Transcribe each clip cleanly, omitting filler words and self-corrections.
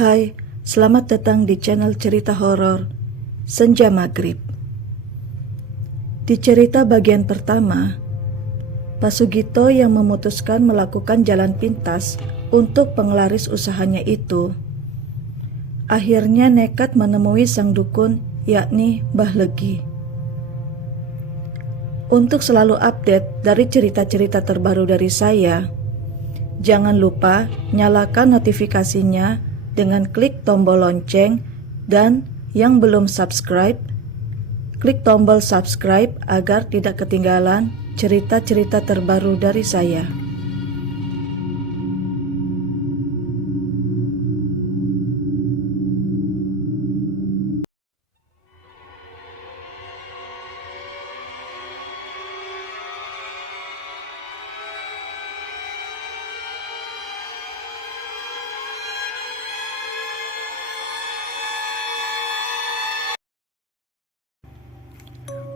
Hai, selamat datang di channel cerita horor Senja Maghrib. Di cerita bagian pertama, Pak Sugito yang memutuskan melakukan jalan pintas untuk penglaris usahanya itu, akhirnya nekat menemui sang dukun, yakni Mbah Legi. Untuk selalu update dari cerita-cerita terbaru dari saya, jangan lupa nyalakan notifikasinya dengan klik tombol lonceng, dan yang belum subscribe, klik tombol subscribe agar tidak ketinggalan cerita-cerita terbaru dari saya.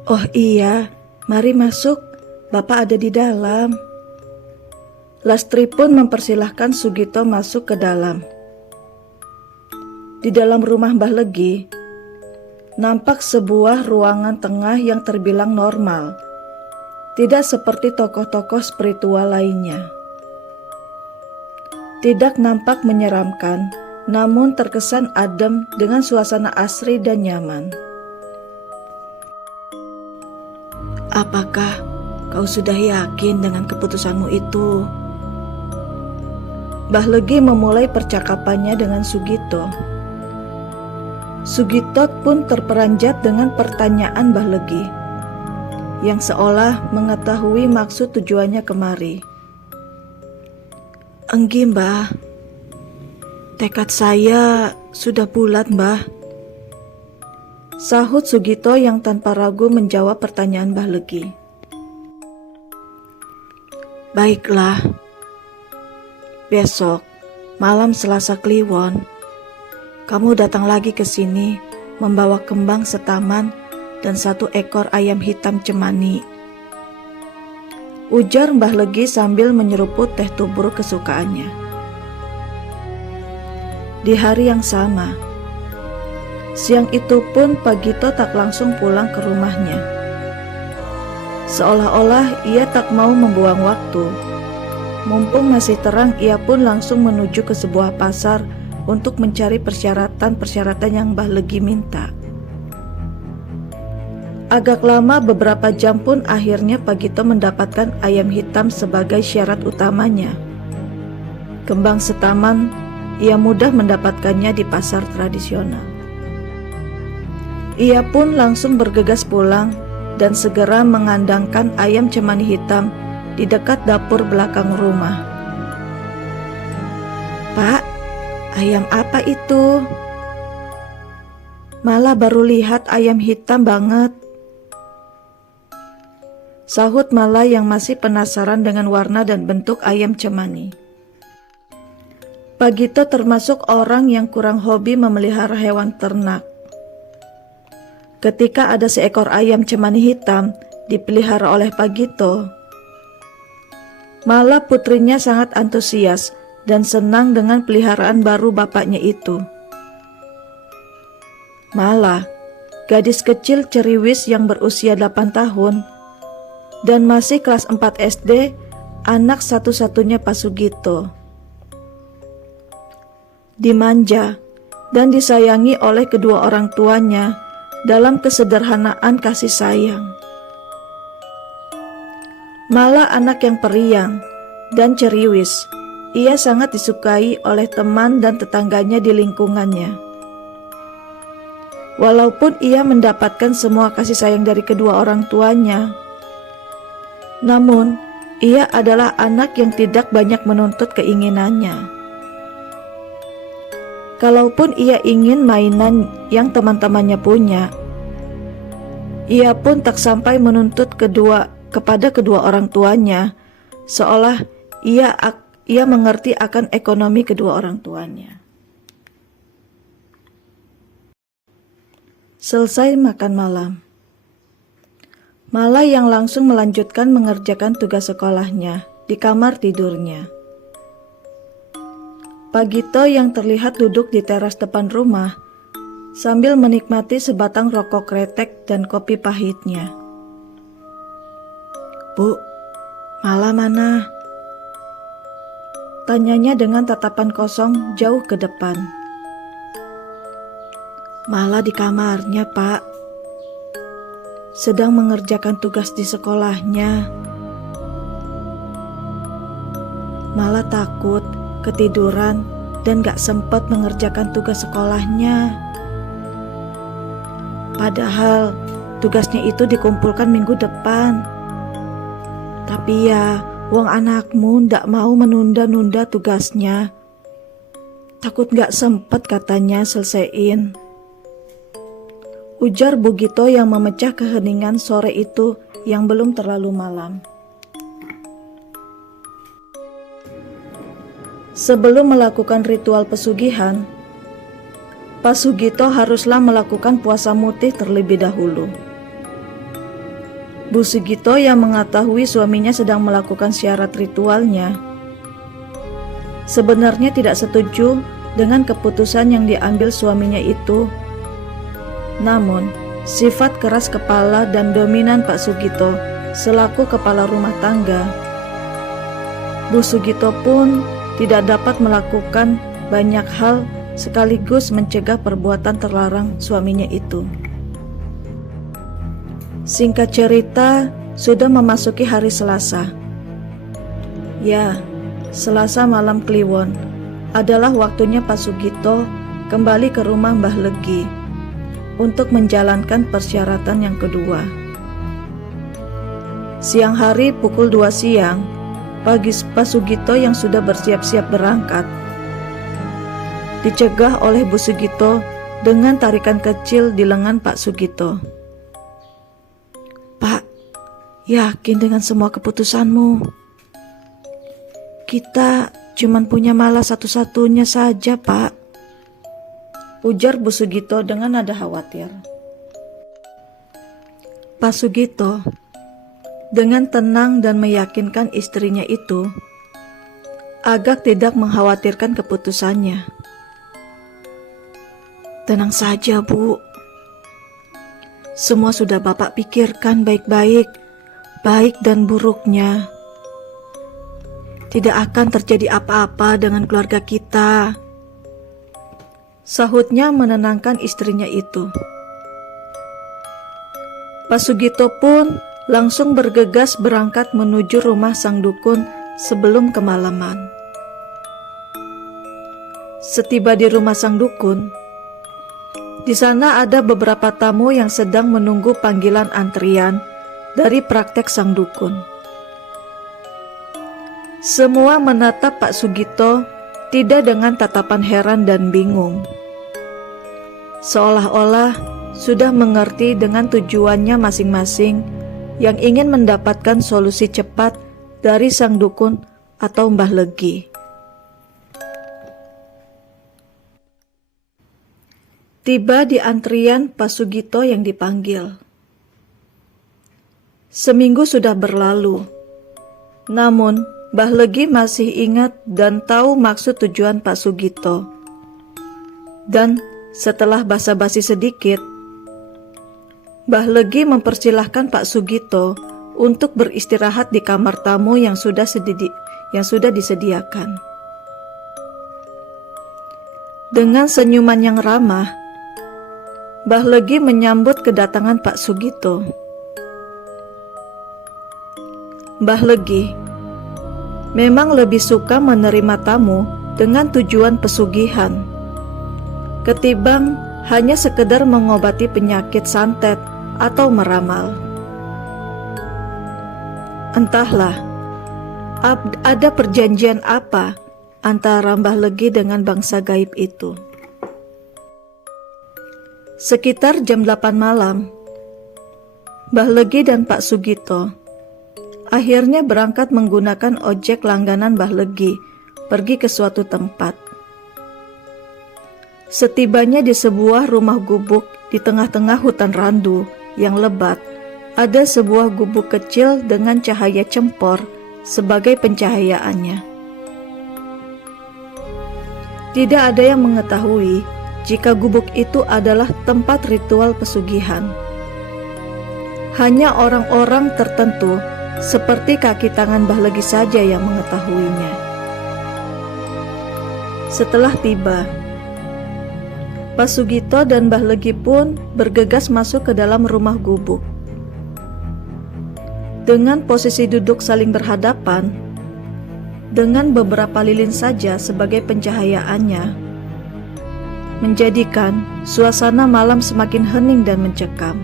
Oh iya, mari masuk, Bapak ada di dalam. Lastri pun mempersilahkan Sugito masuk ke dalam. Di dalam rumah Mbah Legi, nampak sebuah ruangan tengah yang terbilang normal, tidak seperti tokoh-tokoh spiritual lainnya. Tidak nampak menyeramkan, namun terkesan adem dengan suasana asri dan nyaman. Apakah kau sudah yakin dengan keputusanmu itu? Mbah Legi memulai percakapannya dengan Sugito. Sugito pun terperanjat dengan pertanyaan Mbah Legi, yang seolah mengetahui maksud tujuannya kemari. Enggi Mbah, tekad saya sudah bulat Mbah, sahut Sugito yang tanpa ragu menjawab pertanyaan Mbah Legi. Baiklah, besok malam Selasa Kliwon, kamu datang lagi ke sini membawa kembang setaman dan 1 ekor ayam hitam cemani, ujar Mbah Legi sambil menyeruput teh tubruk kesukaannya. Di hari yang sama, siang itu pun Pak Gito tak langsung pulang ke rumahnya. Seolah-olah ia tak mau membuang waktu. Mumpung masih terang, ia pun langsung menuju ke sebuah pasar untuk mencari persyaratan-persyaratan yang Mbah Legi minta. Agak lama, beberapa jam pun akhirnya Pak Gito mendapatkan ayam hitam sebagai syarat utamanya. Kembang setaman, ia mudah mendapatkannya di pasar tradisional. Ia pun langsung bergegas pulang dan segera mengandangkan ayam cemani hitam di dekat dapur belakang rumah. Pak, ayam apa itu? Malah baru lihat ayam hitam banget, sahut Mala yang masih penasaran dengan warna dan bentuk ayam cemani. Pak Gito termasuk orang yang kurang hobi memelihara hewan ternak. Ketika ada seekor ayam cemani hitam dipelihara oleh Pak Gito, malah putrinya sangat antusias dan senang dengan peliharaan baru bapaknya itu. Malah, gadis kecil ceriwis yang berusia 8 tahun dan masih kelas 4 SD, anak satu-satunya Pak Sugito, dimanja dan disayangi oleh kedua orang tuanya dalam kesederhanaan kasih sayang. Malah anak yang periang dan ceriwis, ia sangat disukai oleh teman dan tetangganya di lingkungannya. Walaupun ia mendapatkan semua kasih sayang dari kedua orang tuanya, namun ia adalah anak yang tidak banyak menuntut keinginannya. Kalaupun ia ingin mainan yang teman-temannya punya, ia pun tak sampai menuntut kepada kedua orang tuanya, seolah ia mengerti akan ekonomi kedua orang tuanya. Selesai makan malam, Mala yang langsung melanjutkan mengerjakan tugas sekolahnya di kamar tidurnya. Pak Gito yang terlihat duduk di teras depan rumah sambil menikmati sebatang rokok kretek dan kopi pahitnya. "Bu, Mala mana?" tanyanya dengan tatapan kosong jauh ke depan. "Mala di kamarnya, Pak. Sedang mengerjakan tugas di sekolahnya. Mala takut ketiduran dan gak sempat mengerjakan tugas sekolahnya. Padahal tugasnya itu dikumpulkan minggu depan. Tapi ya, wong anakmu ndak mau menunda-nunda tugasnya. Takut gak sempat katanya selesaiin," ujar Bu Gito yang memecah keheningan sore itu yang belum terlalu malam. Sebelum melakukan ritual pesugihan, Pak Sugito haruslah melakukan puasa mutih terlebih dahulu. Bu Sugito yang mengetahui suaminya sedang melakukan syarat ritualnya, sebenarnya tidak setuju dengan keputusan yang diambil suaminya itu. Namun, sifat keras kepala dan dominan Pak Sugito selaku kepala rumah tangga, Bu Sugito pun tidak dapat melakukan banyak hal sekaligus mencegah perbuatan terlarang suaminya itu. Singkat cerita, sudah memasuki hari Selasa. Ya, Selasa malam Kliwon adalah waktunya Pak Sugito kembali ke rumah Mbah Legi untuk menjalankan persyaratan yang kedua. Siang hari pukul 2 siang, Pak Sugito yang sudah bersiap-siap berangkat dicegah oleh Bu Sugito dengan tarikan kecil di lengan Pak Sugito. "Pak, yakin dengan semua keputusanmu? Kita cuman punya Mala satu-satunya saja, Pak," ujar Bu Sugito dengan nada khawatir. Pak Sugito dengan tenang dan meyakinkan istrinya itu agak tidak mengkhawatirkan keputusannya. "Tenang saja, Bu. Semua sudah Bapak pikirkan baik-baik, baik dan buruknya. Tidak akan terjadi apa-apa dengan keluarga kita," sahutnya menenangkan istrinya itu. Pak Sugito pun langsung bergegas berangkat menuju rumah sang dukun sebelum kemalaman. Setiba di rumah sang dukun, di sana ada beberapa tamu yang sedang menunggu panggilan antrian dari praktek sang dukun. Semua menatap Pak Sugito tidak dengan tatapan heran dan bingung, seolah-olah sudah mengerti dengan tujuannya masing-masing yang ingin mendapatkan solusi cepat dari sang dukun atau Mbah Legi. Tiba di antrian Pak Sugito yang dipanggil. Seminggu sudah berlalu, namun Mbah Legi masih ingat dan tahu maksud tujuan Pak Sugito. Dan setelah basa-basi sedikit, Mbah Legi mempersilahkan Pak Sugito untuk beristirahat di kamar tamu yang sudah disediakan. Dengan senyuman yang ramah, Mbah Legi menyambut kedatangan Pak Sugito. Mbah Legi memang lebih suka menerima tamu dengan tujuan pesugihan, ketimbang hanya sekedar mengobati penyakit santet atau meramal. Entahlah, ada perjanjian apa antara Mbah Legi dengan bangsa gaib itu. Sekitar jam 8 malam, Mbah Legi dan Pak Sugito akhirnya berangkat menggunakan ojek langganan Mbah Legi pergi ke suatu tempat. Setibanya di sebuah rumah gubuk di tengah-tengah hutan randu yang lebat, ada sebuah gubuk kecil dengan cahaya cempor sebagai pencahayaannya. Tidak ada yang mengetahui jika gubuk itu adalah tempat ritual pesugihan. Hanya orang-orang tertentu seperti kaki tangan Mbah Legi saja yang mengetahuinya. Setelah tiba, Pak Sugito dan Mbah Legi pun bergegas masuk ke dalam rumah gubuk. Dengan posisi duduk saling berhadapan, dengan beberapa lilin saja sebagai pencahayaannya, menjadikan suasana malam semakin hening dan mencekam.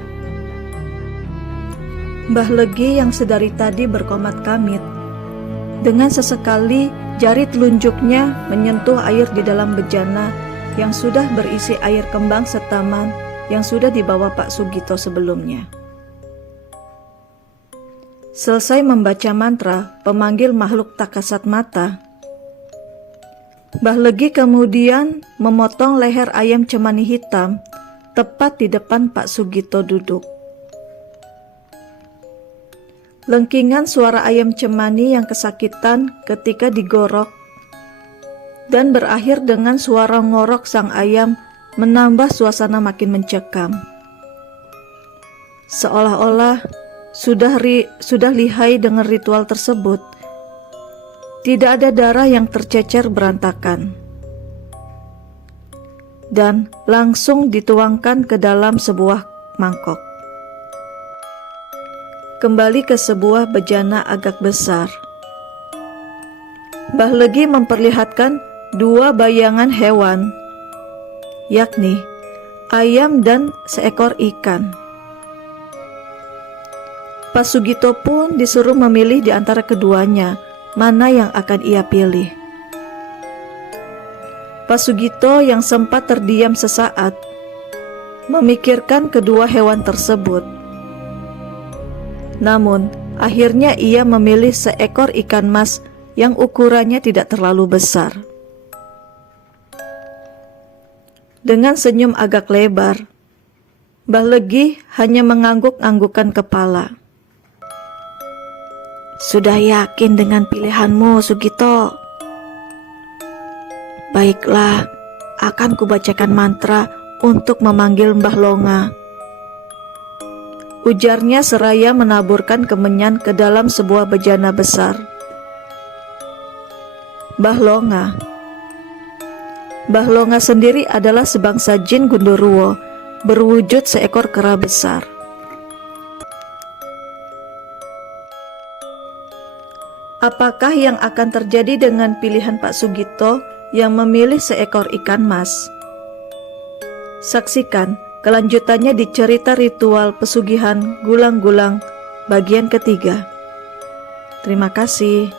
Mbah Legi yang sedari tadi berkomat kamit, dengan sesekali jari telunjuknya menyentuh air di dalam bejana yang sudah berisi air kembang setaman yang sudah dibawa Pak Sugito sebelumnya. Selesai membaca mantra pemanggil makhluk tak kasat mata, Mbah Legi kemudian memotong leher ayam cemani hitam tepat di depan Pak Sugito duduk. Lengkingan suara ayam cemani yang kesakitan ketika digorok dan berakhir dengan suara ngorok sang ayam menambah suasana makin mencekam. Seolah-olah sudah lihai dengan ritual tersebut. Tidak ada darah yang tercecer berantakan, dan langsung dituangkan ke dalam sebuah mangkok. Kembali ke sebuah bejana agak besar, Mbah Legi memperlihatkan dua bayangan hewan, yakni ayam dan seekor ikan. Pak Sugito pun disuruh memilih di antara keduanya, mana yang akan ia pilih. Pak Sugito yang sempat terdiam sesaat, memikirkan kedua hewan tersebut. Namun, akhirnya ia memilih seekor ikan mas yang ukurannya tidak terlalu besar. Dengan senyum agak lebar, Mbah Legi hanya mengangguk-anggukkan kepala. Sudah yakin dengan pilihanmu, Sugito? Baiklah, akan kubacakan mantra untuk memanggil Mbah Longa, ujarnya seraya menaburkan kemenyan ke dalam sebuah bejana besar. Mbah Longa sendiri adalah sebangsa jin Gundurwo, berwujud seekor kera besar. Apakah yang akan terjadi dengan pilihan Pak Sugito yang memilih seekor ikan mas? Saksikan kelanjutannya di cerita ritual pesugihan Gulang-Gulang bagian ketiga. Terima kasih.